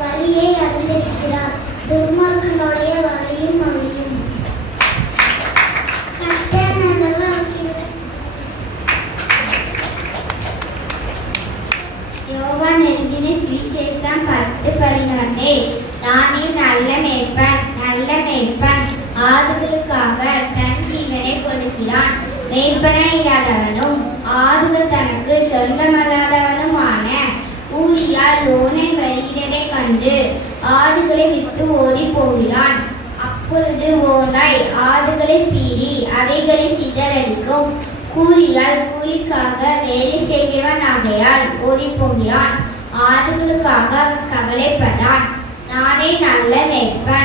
வழியை அறிந்திருக்கிறார். துன்மார்க்கனுடைய வழியும் அழியும். கர்த்தர் நல்லவர். யோவான் எழுதின சுவிசேஷம் 10:14. நானே நல்ல மேய்ப்பன் ஆடுகளுக்காக தன் ஜீவனை கொடுக்கிறான். மேய்ப்பனாய் இல்லாதவனும் ஆடுகள் தனக்கு சொந்தமல்லாதவனுமான ஊழியால் ஓனை வருகிறதைக் கண்டு ஆடுகளை விட்டு ஓடி போகிறான். அப்பொழுது ஓனாய் ஆடுகளை பீறி அவைகளை சிதறடிக்கும். கூலியால் கூலிக்காக வேலை செய்கிறவன் ஆகையால் ஓடி போகிறான். ஆடுகளுக்காக அவன் கவலைப்பட்டான். நானே நல்ல மேய்ப்பன்.